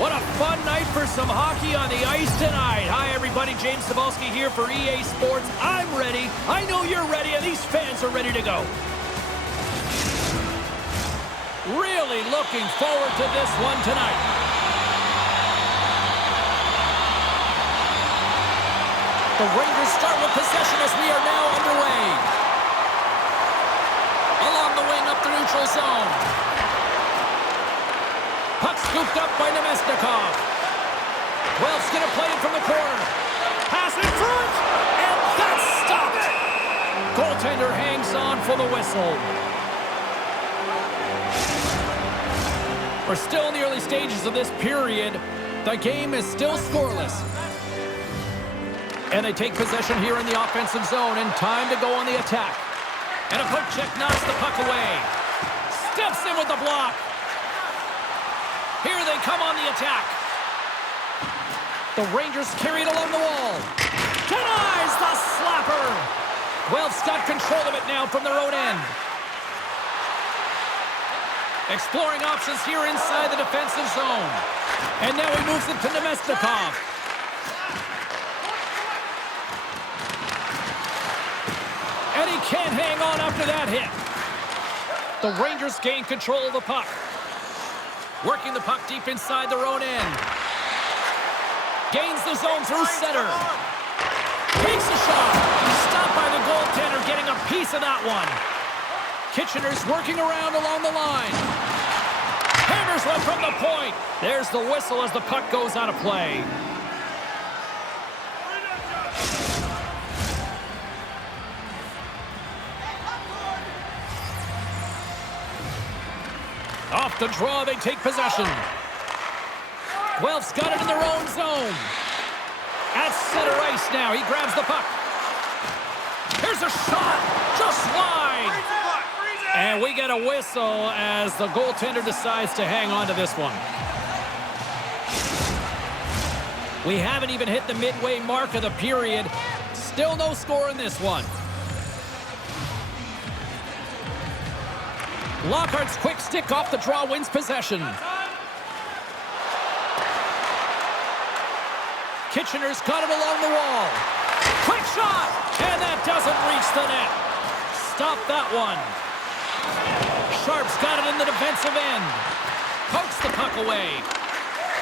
What a fun night for some hockey on the ice tonight. Hi, everybody. James Cebulski here for EA Sports. I'm ready. I know you're ready, and these fans are ready to go. Really looking forward to this one tonight. The Rangers start with possession as we are now underway. Along the wing up the neutral zone. Puck scooped up by Nemesnikov. Guelph's going to play it from the corner. Pass in front, and that's stopped. Goaltender hangs on for the whistle. We're still in the early stages of this period. The game is still scoreless. And they take possession here in the offensive zone, and time to go on the attack. And a poke check knocks the puck away. Steps in with the block. Here they come on the attack. The Rangers carry it along the wall. Denies the slapper. Guelph's got control of it now from their own end. Exploring options here inside the defensive zone. And now he moves it to Nemesnikov. And he can't hang on after that hit. The Rangers gain control of the puck. Working the puck deep inside their own end. Gains the zone through center. Takes a shot. Stopped by the goaltender, getting a piece of that one. Kitchener's working around along the line. Hammers one from the point. There's the whistle as the puck goes out of play. Off the draw, they take possession. Guelph's got it in their own zone. At center ice now, he grabs the puck. Here's a shot, just wide. And we get a whistle as the goaltender decides to hang on to this one. We haven't even hit the midway mark of the period. Still no score in this one. Lockhart's quick stick off the draw wins possession. Kitchener's got it along the wall. Quick shot! And that doesn't reach the net. Stop that one. Sharp's got it in the defensive end. Pokes the puck away.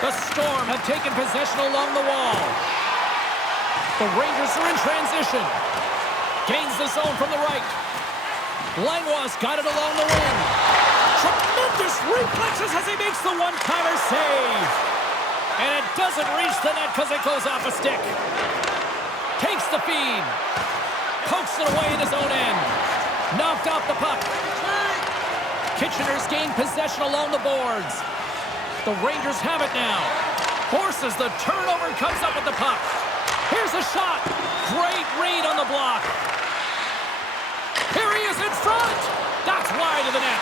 The Storm have taken possession along the wall. The Rangers are in transition. Gains the zone from the right. Langlois got it along the wing. Tremendous reflexes as he makes the one-timer save. And it doesn't reach the net because it goes off a stick. Takes the feed. Pokes it away in his own end. Knocked off the puck. Kitchener's gained possession along the boards. The Rangers have it now. Forces the turnover and comes up with the puck. Here's a shot. Great read on the block. Here he is in front. That's wide of the net.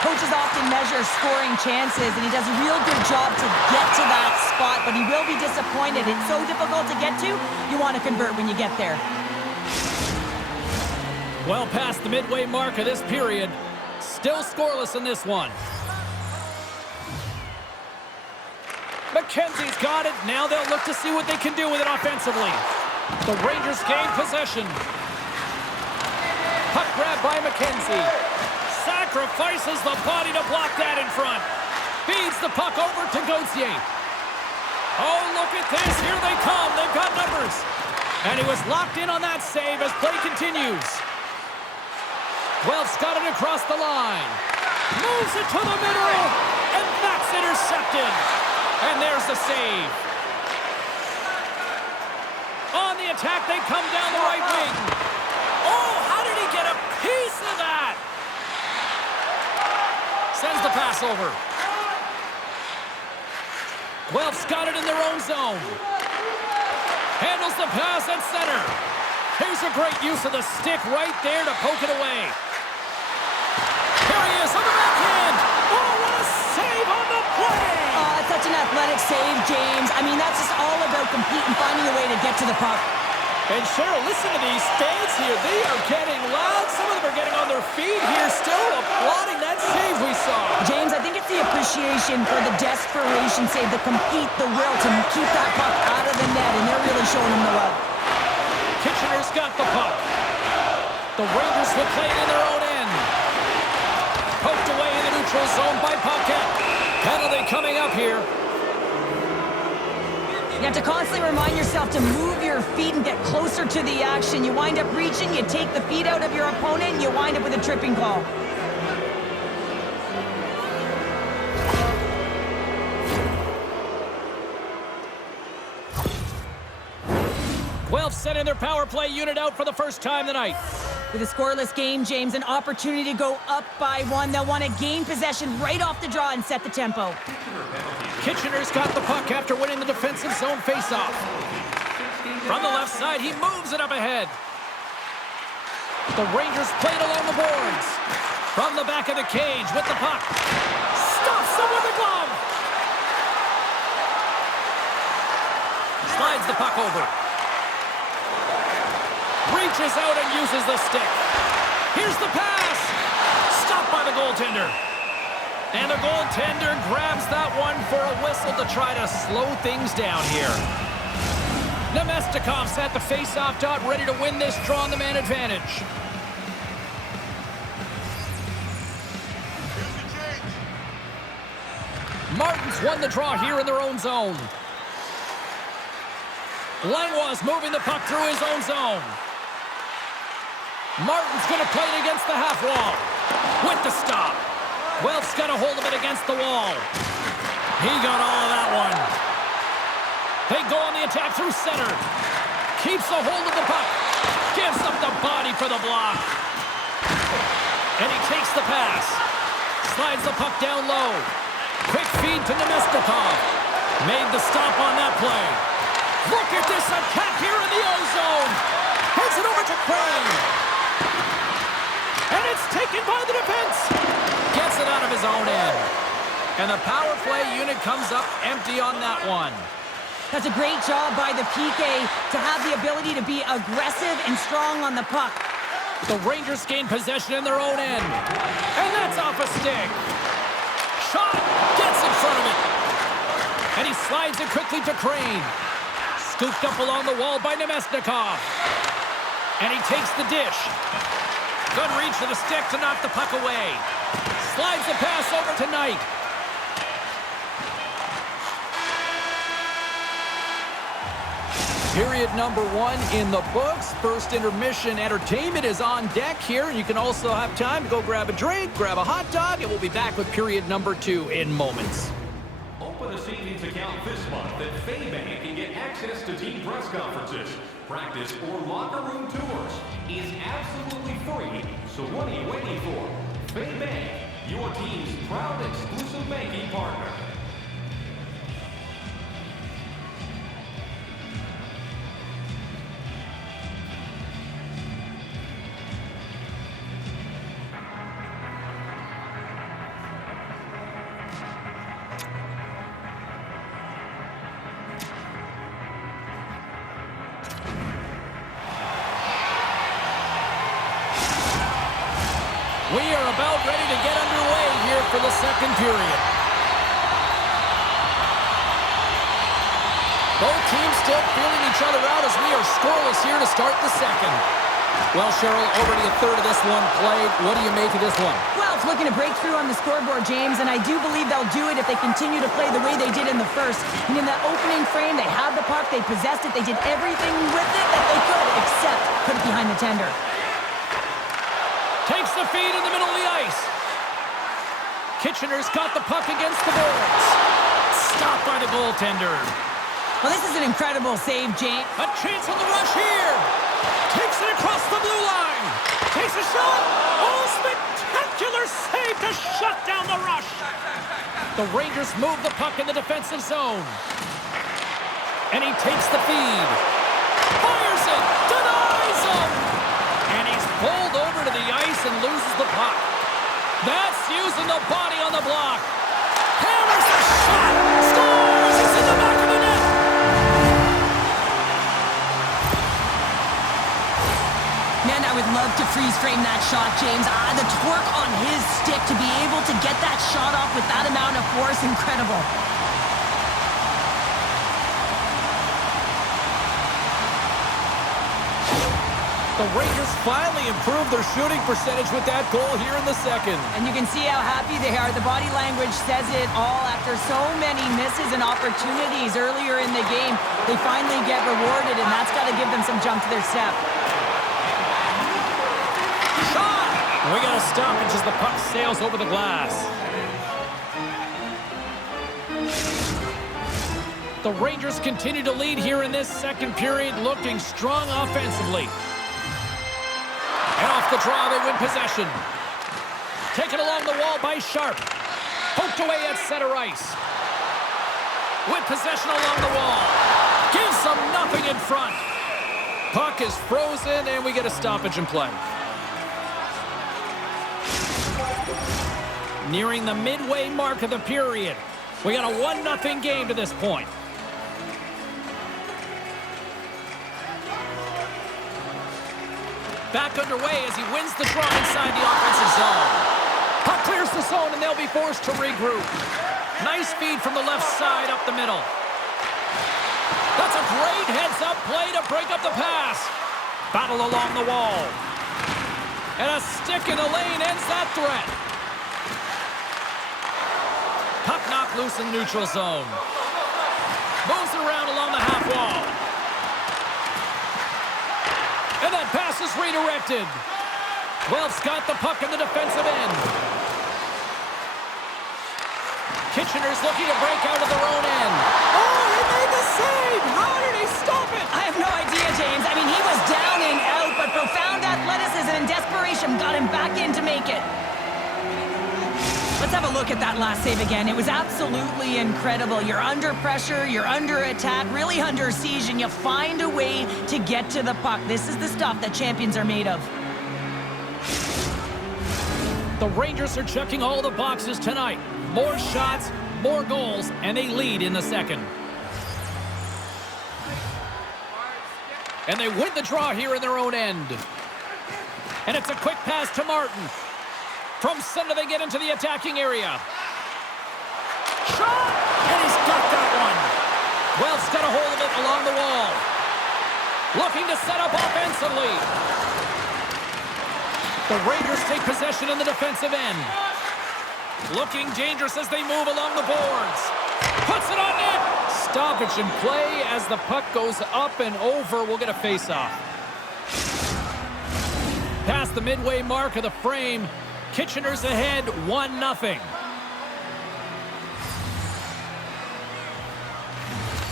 Coaches often measure scoring chances, and he does a real good job to get to that spot, but he will be disappointed. It's so difficult to get to, you want to convert when you get there. Well past the midway mark of this period. Still scoreless in this one. McKenzie's got it. Now they'll look to see what they can do with it offensively. The Rangers gain possession. Puck grab by McKenzie. Sacrifices the body to block that in front. Feeds the puck over to Gauthier. Oh, look at this. Here they come. They've got numbers. And he was locked in on that save as play continues. Guelph's got it across the line. Moves it to the middle. And that's intercepted. And there's the save. On the attack, they come down the right wing. Oh, how did he get a piece of that? Sends the pass over. Guelph's got it in their own zone. Handles the pass at center. Here's a great use of the stick right there to poke it away. Here he is on the backhand. Oh, what a save on the play! Oh, such an athletic save, James. I mean, that's just all about competing, finding a way to get to the puck. And Cheryl, listen to these fans here. They are getting loud. Some of them are getting on their feet here, still applauding that save we saw. James, I think it's the appreciation for the desperation save, the compete, the will to keep that puck out of the net, and they're really showing him the love. Kitchener's got the puck. The Rangers will play it in their own end. Poked away in the neutral zone by Paquette. Penalty coming up here. You have to constantly remind yourself to move your feet and get closer to the action. You wind up reaching, you take the feet out of your opponent, and you wind up with a tripping call. Guelph sending their power play unit out for the first time tonight. With a scoreless game, James, an opportunity to go up by one. They'll want to gain possession right off the draw and set the tempo. Kitchener's got the puck after winning the defensive zone faceoff. From the left side, he moves it up ahead. The Rangers play it along the boards. From the back of the cage with the puck. Stops him with the glove. Slides the puck over. Reaches out and uses the stick. Here's the pass. Stopped by the goaltender. And the goaltender grabs that one for a whistle to try to slow things down here. Nemestikov's at the face-off dot, ready to win this draw on the man advantage. Martin's won the draw here in their own zone. Langlois moving the puck through his own zone. Martin's going to play it against the half wall. With the stop. Guelph's got a hold of it against the wall. He got all of that one. They go on the attack through center. Keeps a hold of the puck. Gives up the body for the block. And he takes the pass. Slides the puck down low. Quick feed to Nemestikov. Made the stop on that play. Look at this attack here in the O-zone. Heads it over to Crane. And it's taken by the defense. Gets it out of his own end. And the power play unit comes up empty on that one. That's a great job by the PK to have the ability to be aggressive and strong on the puck. The Rangers gain possession in their own end. And that's off a stick. Shot. Gets in front of it. And he slides it quickly to Crane. Scooped up along the wall by Nemestikov. And he takes the dish. Good reach to the stick to knock the puck away. Slides the pass over to Knight. Period number 1 in the books. First intermission entertainment is on deck here. You can also have time to go grab a drink, grab a hot dog, and we'll be back with period number 2 in moments. Open a savings account this month at FaceOffs and get access to team press conferences, practice, or locker room tours. It's absolutely free, so what are you waiting for? FaceOffs, your team's proud exclusive banking partner. We are about ready to get underway here for the second period. Both teams still feeling each other out as we are scoreless here to start the second. Well, Cheryl, already a third of this one played. What do you make of this one? Well, it's looking to break through on the scoreboard, James, and I do believe they'll do it if they continue to play the way they did in the first. And in that opening frame, they had the puck, they possessed it, they did everything with it that they could, except put it behind the tender. Takes the feed in the middle of the ice. Kitchener's got the puck against the boards. Stopped by the goaltender. Well, this is an incredible save, James. A chance on the rush here. Takes it across the blue line. Takes a shot. Oh, spectacular save to shut down the rush. The Rangers move the puck in the defensive zone. And he takes the feed. Fires it. Denies him. And he's pulled over to the ice and loses the puck. That's using the body on the block. Hammers the shot. Scores. It's in the back of the net. shot, James. The torque on his stick to be able to get that shot off with that amount of force, incredible. The Rangers finally improved their shooting percentage with that goal here in the second. And you can see how happy they are. The body language says it all. After so many misses and opportunities earlier in the game, they finally get rewarded, and that's got to give them some jump to their step. Shot! We got to stop it as the puck sails over the glass. The Rangers continue to lead here in this second period, looking strong offensively. And off the draw, they win possession. Taken along the wall by Sharp. Poked away at center ice. With possession along the wall. Gives them nothing in front. Puck is frozen, and we get a stoppage in play. Nearing the midway mark of the period. We got a 1-0 game to this point. Back underway as he wins the draw inside the offensive zone. Puck clears the zone, and they'll be forced to regroup. Nice feed from the left side up the middle. That's a great heads-up play to break up the pass. Battle along the wall. And a stick in the lane ends that threat. Puck knocked loose in the neutral zone. Moves it around along the half wall. And that pass is redirected. Guelph's got the puck in the defensive end. Kitchener's looking to break out of their own end. Oh, he made the save! How did he stop it? I have no idea, James. I mean, he was down and out, but profound athleticism and desperation got him back in to make it. Let's have a look at that last save again. It was absolutely incredible. You're under pressure, you're under attack, really under siege, and you find a way to get to the puck. This is the stuff that champions are made of. The Rangers are checking all the boxes tonight. More shots, more goals, and they lead in the second. And they win the draw here in their own end. And it's a quick pass to Martin. From center, they get into the attacking area. Shot! And he's got that one. Guelph's got a hold of it along the wall. Looking to set up offensively. The Rangers take possession in the defensive end. Looking dangerous as they move along the boards. Puts it on net. Stoppage in play as the puck goes up and over. We'll get a face-off. Past the midway mark of the frame. Kitchener's ahead 1-0.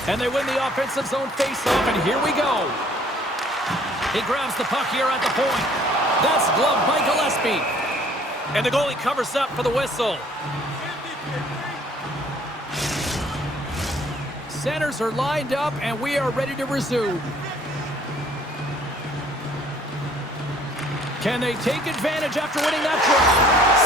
And they win the offensive zone face-off, and here we go. He grabs the puck here at the point. That's gloved by Gillespie. And the goalie covers up for the whistle. Centers are lined up, and we are ready to resume. Can they take advantage after winning that draw?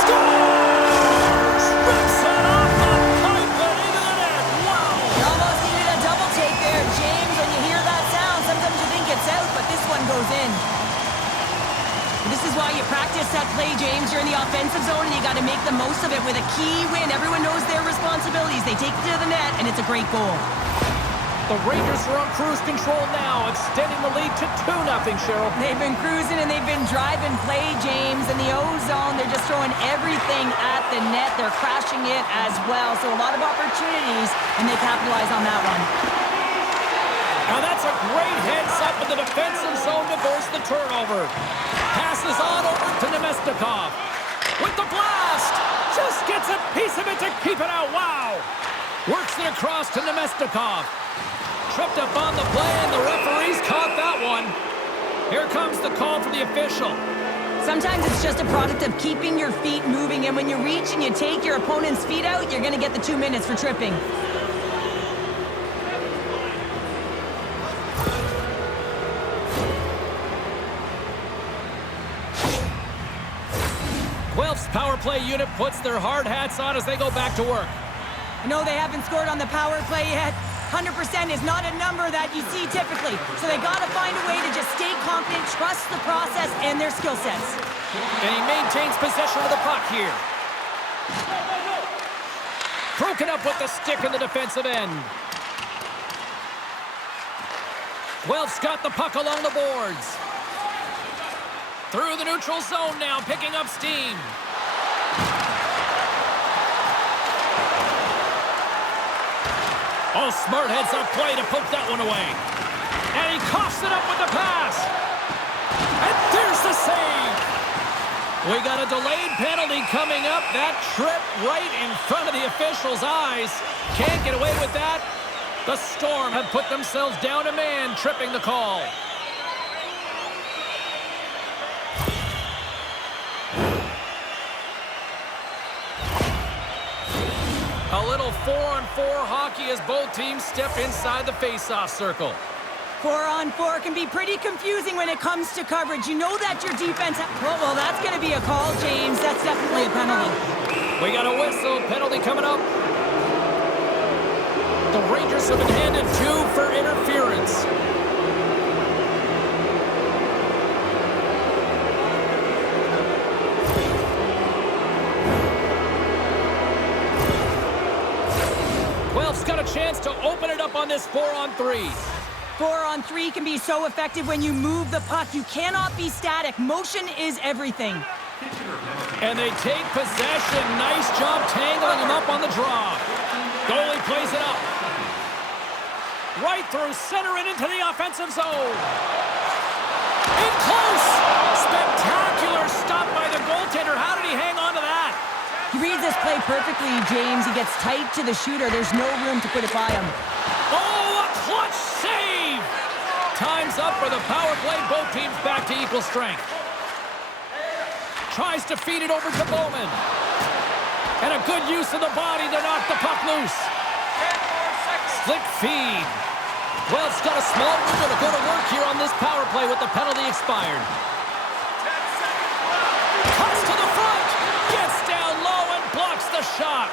Scores! Rips it off the pipe and into the net. Wow! You almost needed a double take there, James. When you hear that sound, sometimes you think it's out, but this one goes in. This is why you practice that play, James. You're in the offensive zone, and you got to make the most of it with a key win. Everyone knows their responsibilities. They take it to the net, and it's a great goal. The Rangers are on cruise control now, extending the lead to 2-0, Cheryl. They've been cruising and they've been driving play, James. In the O-zone, they're just throwing everything at the net. They're crashing it as well. So a lot of opportunities, and they capitalize on that one. Now that's a great heads-up in the defensive zone to force the turnover. Passes on over to Nemestikov. With the blast! Just gets a piece of it to keep it out. Wow! Works it across to Nemestikov. Tripped up on the play, and the referees caught that one. Here comes the call from the official. Sometimes it's just a product of keeping your feet moving, and when you reach and you take your opponent's feet out, you're going to get the 2 minutes for tripping. Guelph's power play unit puts their hard hats on as they go back to work. I know they haven't scored on the power play yet, 100% is not a number that you see typically. So they got to find a way to just stay confident, trust the process and their skill sets. And he maintains possession of the puck here. Broken up with the stick in the defensive end. Guelph's got the puck along the boards. Through the neutral zone now, picking up steam. Oh, smart heads-up play to poke that one away. And he coughs it up with the pass. And there's the save. We got a delayed penalty coming up. That trip right in front of the official's eyes. Can't get away with that. The Storm have put themselves down a man, tripping the call. A little 4-on-4 hockey as both teams step inside the face-off circle. 4-on-4 can be pretty confusing when it comes to coverage. You know that your defense... Well, that's going to be a call, James. That's definitely a penalty. We got a whistle. Penalty coming up. The Rangers have been handed 2 for interference. Guelph's got a chance to open it up on this 4-on-3. 4-on-3 can be so effective when you move the puck. You cannot be static. Motion is everything. And they take possession. Nice job tangling him up on the draw. Goalie plays it up. Right through center and into the offensive zone. In close. Spectacular stop by the goaltender. How did he hang on to that? He reads this play perfectly, James. He gets tight to the shooter. There's no room to put it by him. Oh, a clutch save! Time's up for the power play. Both teams back to equal strength. Tries to feed it over to Bowman. And a good use of the body to knock the puck loose. Slick feed. Guelph's got a small window to go to work here on this power play with the penalty expired. Cuts to the front. Gets down low and blocks the shot.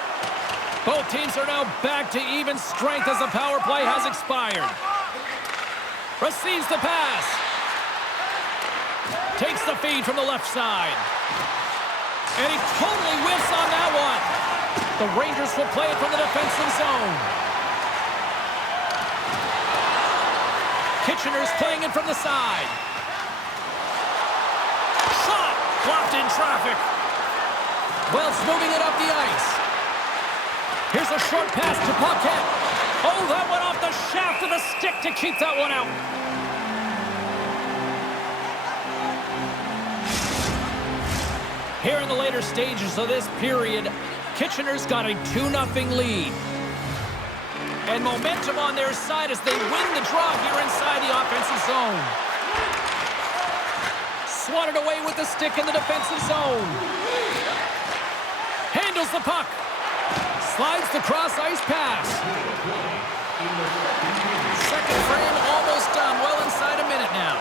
Both teams are now back to even strength as the power play has expired. Receives the pass. Takes the feed from the left side. And he totally whiffs on that one. The Rangers will play it from the defensive zone. Kitchener's playing it from the side. Shot! Blocked in traffic. Guelph's moving it up the ice. Here's a short pass to Puckett. Oh, that went off the shaft of the stick to keep that one out. Here in the later stages of this period, Kitchener's got a 2-0 lead. And momentum on their side as they win the draw here inside the offensive zone. Swatted away with the stick in the defensive zone. Handles the puck. Slides the cross-ice pass. Second frame almost done. Well inside a minute now.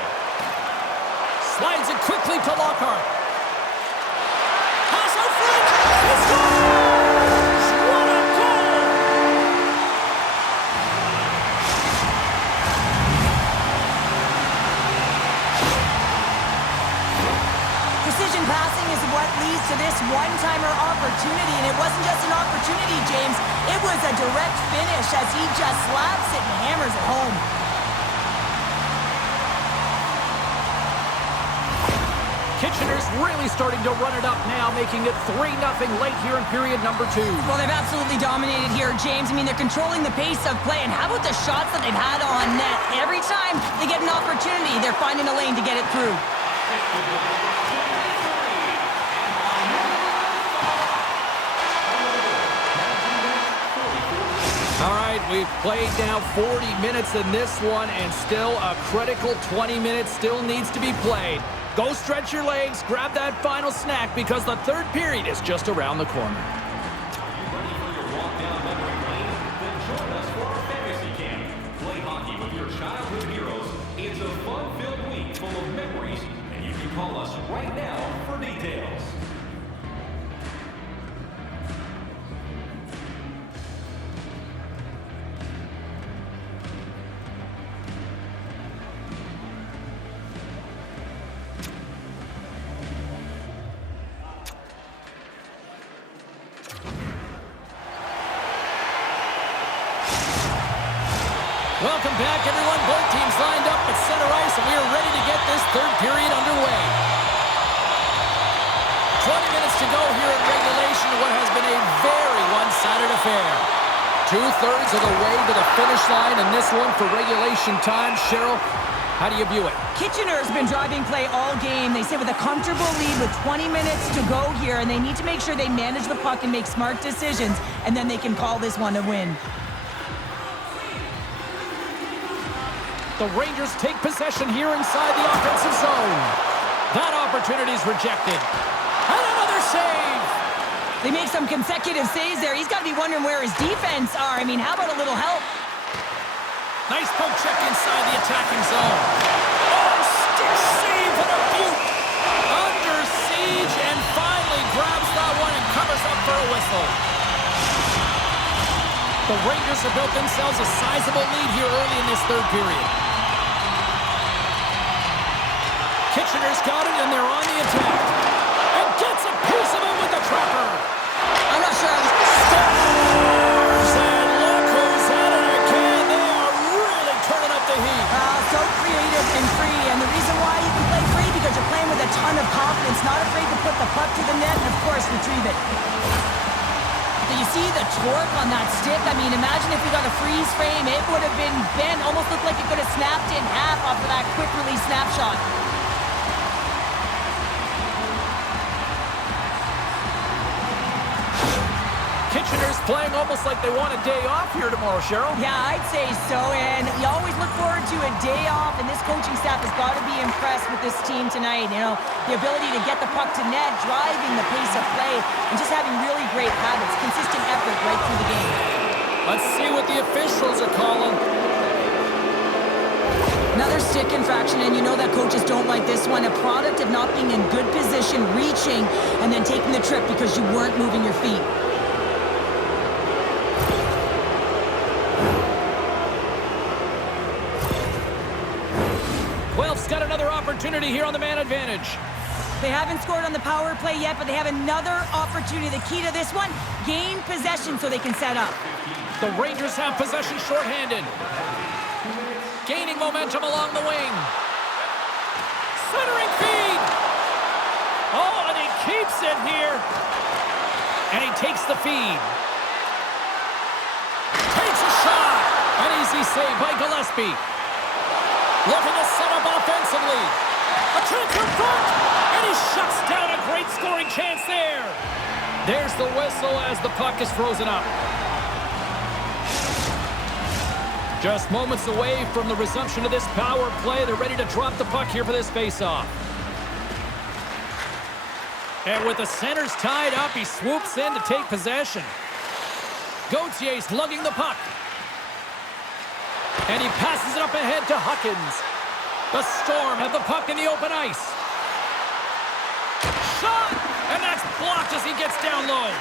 Slides it quickly to Lockhart. Pass out front. He scores! What a goal! Precision passing is what leads to this one-timer opportunity, and it wasn't just an opportunity, James. It was a direct finish as he just slaps it and hammers it home. Kitchener's really starting to run it up now, making it 3-0 late here in period number 2. Well, they've absolutely dominated here, James. I mean, they're controlling the pace of play, and how about the shots that they've had on net? Every time they get an opportunity, they're finding a lane to get it through. All right, we've played now 40 minutes in this one, and still a critical 20 minutes still needs to be played. Go stretch your legs, grab that final snack, because the third period is just around the corner. Ready for your walk down memory lane? Then join us for our fantasy camp. Play hockey with your childhood heroes. It's a fun-filled week full of memories, and you can call us right now for details. Welcome back, everyone. Both teams lined up at center ice, and we are ready to get this third period underway. 20 minutes to go here in regulation in what has been a very one-sided affair. 2/3 of the way to the finish line in this one for regulation time. Cheryl, how do you view it? Kitchener's been driving play all game. They sit with a comfortable lead with 20 minutes to go here, and they need to make sure they manage the puck and make smart decisions, and then they can call this one a win. The Rangers take possession here inside the offensive zone. That opportunity is rejected. And another save! They make some consecutive saves there. He's got to be wondering where his defense are. I mean, how about a little help? Nice poke check inside the attacking zone. Oh, stick save and a beaut. Under siege and finally grabs that one and covers up for a whistle. The Rangers have built themselves a sizable lead here early in this third period. Kitchener's got it, and they're on the attack. And gets a piece of it with the trapper. I'm not sure. Scores! And look who's at it again. They are really turning up the heat. So creative and free. And the reason why you can play free, because you're playing with a ton of confidence, not afraid to put the puck to the net, and of course, retrieve it. Do you see the torque on that stick? I mean, imagine if we got a freeze frame. It would have been bent. Almost looked like it could have snapped in half off of that quick release snapshot. Kitchener's playing almost like they want a day off here tomorrow, Cheryl. Yeah, I'd say so, and you always look forward to a day off, and this coaching staff has got to be impressed with this team tonight. You know, the ability to get the puck to net, driving the pace of play, and just having really great habits, consistent effort right through the game. Let's see what the officials are calling. Another stick infraction, and you know that coaches don't like this one. A product of not being in good position, reaching, and then taking the trip because you weren't moving your feet. Guelph's got another opportunity here on the man advantage. They haven't scored on the power play yet, but they have another opportunity. The key to this one, gain possession so they can set up. The Rangers have possession shorthanded. Gaining momentum along the wing. Centering feed. Oh, and he keeps it here. And he takes the feed. Takes a shot. An easy save by Gillespie. Looking to set up offensively. A chance in front. And he shuts down a great scoring chance there. There's the whistle as the puck is frozen up. Just moments away from the resumption of this power play. They're ready to drop the puck here for this face-off. And with the centers tied up, he swoops in to take possession. Gautier's lugging the puck. And he passes it up ahead to Huckins. The Storm have the puck in the open ice. Shot! And that's blocked as he gets down low.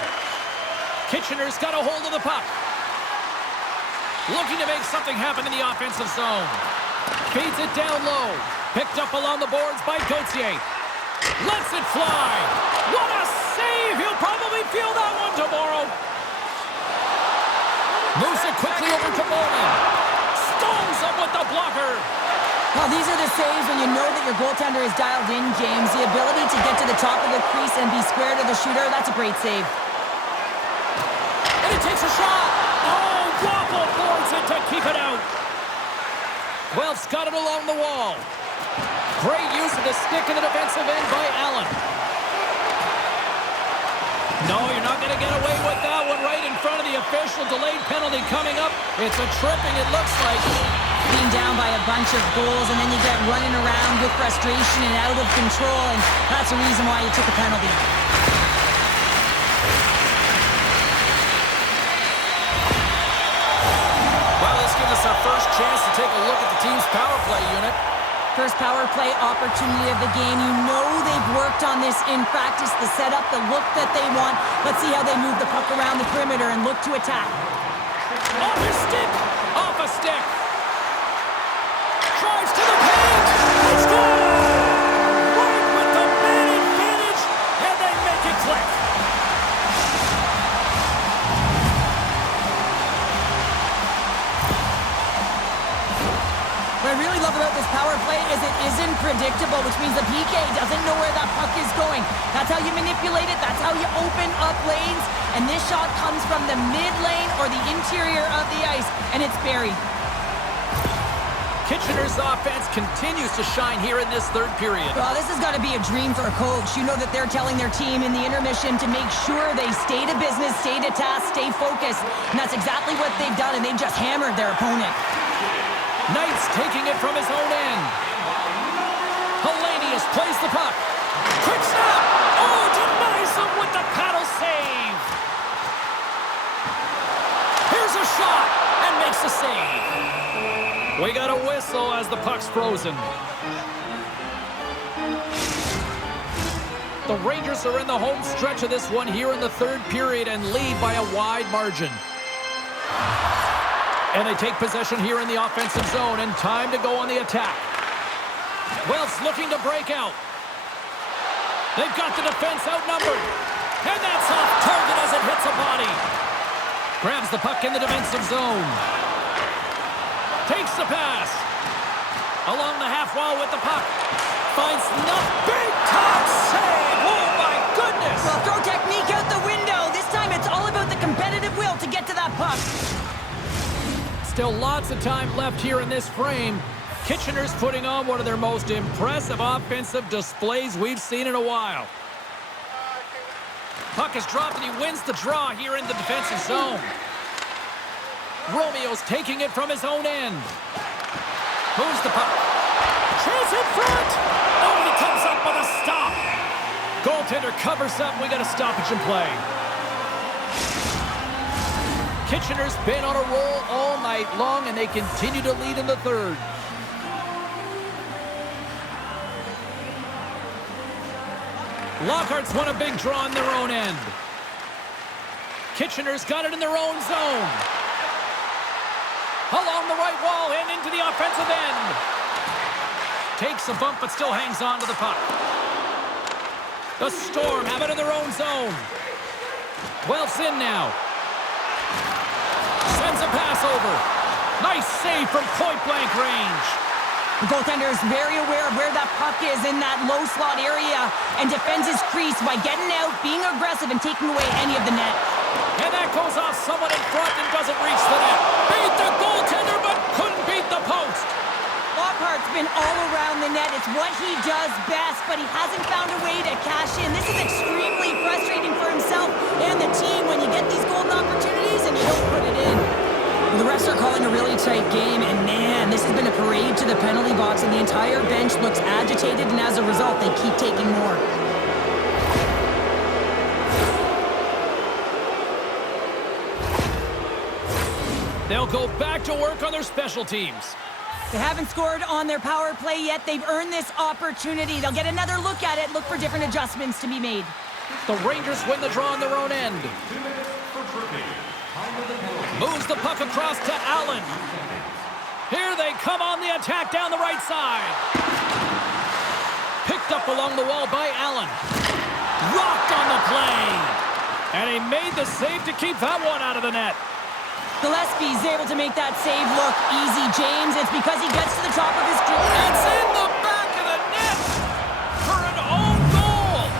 Kitchener's got a hold of the puck. Looking to make something happen in the offensive zone. Feeds it down low. Picked up along the boards by Gauthier. Lets it fly. What a save! He'll probably feel that one tomorrow. Moves it quickly over to Bowman. Stones him with the blocker. Well, these are the saves when you know that your goaltender is dialed in, James. The ability to get to the top of the crease and be square to the shooter, that's a great save. And he takes a shot. Oh, Waffle boards it to keep it out. Guelph's got it along the wall. Great use of the stick in the defensive end by Allen. No, you're not going to get away with that one right in front of the official. Delayed penalty coming up. It's a tripping, it looks like. Being down by a bunch of goals, and then you get running around with frustration and out of control, and that's the reason why you took a penalty. Well, this gives us our first chance to take a look at the team's power play unit. First power play opportunity of the game. You know they've worked on this in practice, the setup, the look that they want. Let's see how they move the puck around the perimeter and look to attack. Off his stick! Off a stick! Drives to the paint! It's good! Right with the man advantage, and they make it click. What I really love about this power play is it isn't predictable, which means the PK doesn't know where that puck is going. That's how you manipulate it. That's how you open up lanes. And this shot comes from the mid lane or the interior of the ice, and it's buried. Kitchener's offense continues to shine here in this third period. Well, this has got to be a dream for a coach. You know that they're telling their team in the intermission to make sure they stay to business, stay to task, stay focused. And that's exactly what they've done, and they've just hammered their opponent. Knight's taking it from his own end. Hellenius plays the puck. Quick snap! Oh, Dumais with the paddle save! Here's a shot, and makes the save. We got a whistle as the puck's frozen. The Rangers are in the home stretch of this one here in the third period and lead by a wide margin. And they take possession here in the offensive zone, and time to go on the attack. Guelph's looking to break out. They've got the defense outnumbered. And that's off target as it hits a body. Grabs the puck in the defensive zone. Takes the pass. Along the half wall with the puck. Finds enough. Big top save. Oh, my goodness. Well, throw technique out the window. This time it's all about the competitive will to get to that puck. Still lots of time left here in this frame. Kitchener's putting on one of their most impressive offensive displays we've seen in a while. Puck is dropped and he wins the draw here in the defensive zone. Romeo's taking it from his own end. Moves the puck. Chase in front! Oh, and he comes up with a stop. Goaltender covers up. We got a stoppage in play. Kitchener's been on a roll all night long, and they continue to lead in the third. Lockhart's won a big draw in their own end. Kitchener's got it in their own zone. Along the right wall and into the offensive end. Takes a bump, but still hangs on to the puck. The Storm have it in their own zone. Guelph's in now. Sends a pass over. Nice save from point-blank range. The goaltender is very aware of where that puck is in that low slot area and defends his crease by getting out, being aggressive, and taking away any of the net. And that goes off someone in front and doesn't reach the net. Beat the goaltender, but couldn't beat the post. Lockhart's been all around the net. It's what he does best, but he hasn't found a way to cash in. This is extremely frustrating for himself and the team when you get these golden opportunities and you don't put it in. Well, the refs are calling a really tight game, and man, this has been a parade to the penalty box, and the entire bench looks agitated, and as a result, they keep taking more. They'll go back to work on their special teams. They haven't scored on their power play yet. They've earned this opportunity. They'll get another look at it, look for different adjustments to be made. The Rangers win the draw on their own end. Moves the puck across to Allen. Here they come on the attack down the right side. Picked up along the wall by Allen. Rocked on the play. And he made the save to keep that one out of the net. Gillespie's able to make that save look easy, James. It's because he gets to the top of his crease. It's in the back of the net for an own goal.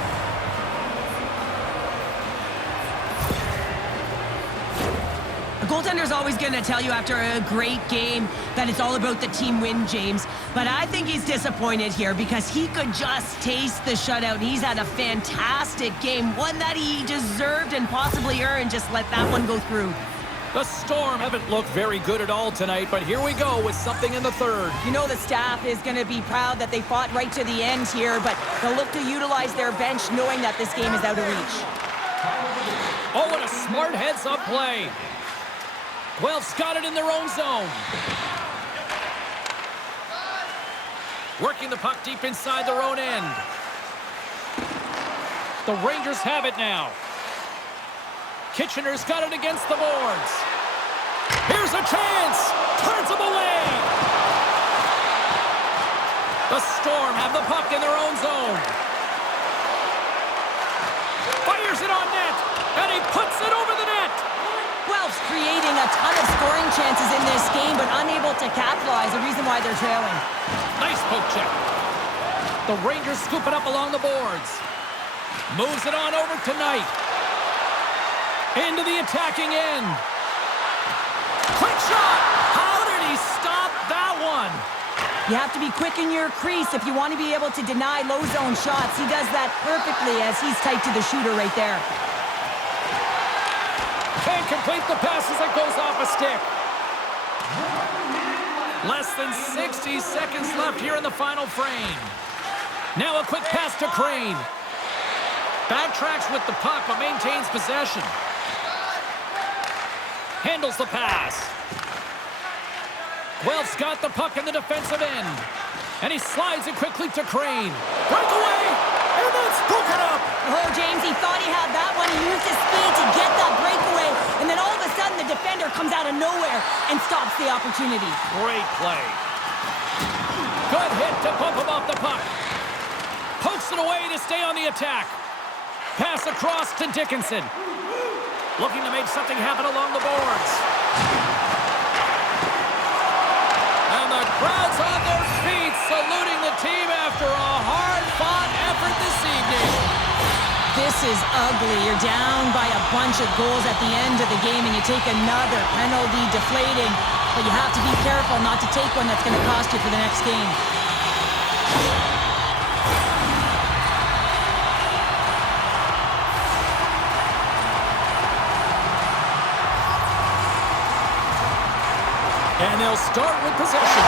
A goaltender's always going to tell you after a great game that it's all about the team win, James. But I think he's disappointed here because he could just taste the shutout. He's had a fantastic game, one that he deserved and possibly earned. Just let that one go through. The Storm haven't looked very good at all tonight, but here we go with something in the third. You know the staff is going to be proud that they fought right to the end here, but they'll look to utilize their bench knowing that this game is out of reach. Oh, what a smart heads-up play. Guelph's got it in their own zone. Working the puck deep inside their own end. The Rangers have it now. Kitchener's got it against the boards. Here's a chance. Turns him away. The Storm have the puck in their own zone. Fires it on net. And he puts it over the net. Guelph's creating a ton of scoring chances in this game, but unable to capitalize. The reason why they're trailing. Nice poke check. The Rangers scoop it up along the boards. Moves it on over to Knight. Into the attacking end. Quick shot! How did he stop that one? You have to be quick in your crease if you want to be able to deny low zone shots. He does that perfectly as he's tight to the shooter right there. Can't complete the pass as it goes off a stick. Less than 60 seconds left here in the final frame. Now a quick pass to Crane. Backtracks with the puck but maintains possession. Handles the pass. Guelph's got the puck in the defensive end. And he slides it quickly to Crane. Breakaway! And that's broken up! Oh, James, he thought he had that one. He used his speed to get that breakaway. And then all of a sudden, the defender comes out of nowhere and stops the opportunity. Great play. Good hit to bump him off the puck. Pokes it away to stay on the attack. Pass across to Dickinson. Looking to make something happen along the boards. And the crowd's on their feet, saluting the team after a hard-fought effort this evening. This is ugly. You're down by a bunch of goals at the end of the game, and you take another penalty, deflating. But you have to be careful not to take one that's going to cost you for the next game. And they'll start with possession.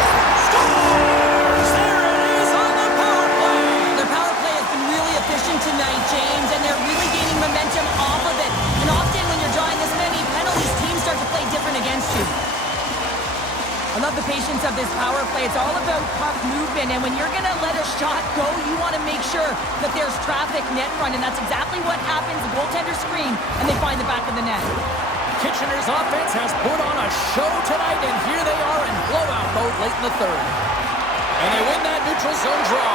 Scores! There it is on the power play! Their power play has been really efficient tonight, James, and they're really gaining momentum off of it. And often when you're drawing this many penalties, teams start to play different against you. I love the patience of this power play. It's all about puck movement, and when you're going to let a shot go, you want to make sure that there's traffic net front, and that's exactly what happens. The goaltender screen, and they find the back of the net. Kitchener's offense has put on a show tonight, and here they are in blowout mode late in the third. And they win that neutral zone draw.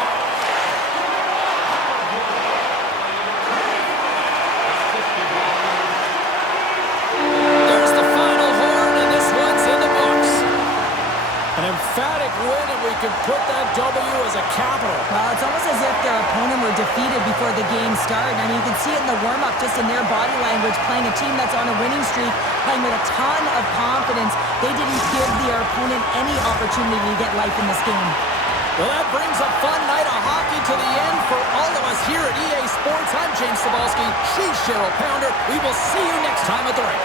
There's the final horn, and this one's in the books. An emphatic win, and we can put that W as a capital. Well, it's almost as if their opponent were defeated before the game started. I mean, you can see it in the warm-up, just in their body language, playing a team that's on a winning streak, playing with a ton of confidence. They didn't give their opponent any opportunity to get life in this game. Well, that brings a fun night of hockey to the end for all of us here at EA Sports. I'm James Cybulski. She's Cheryl Pounder. We will see you next time at the rink.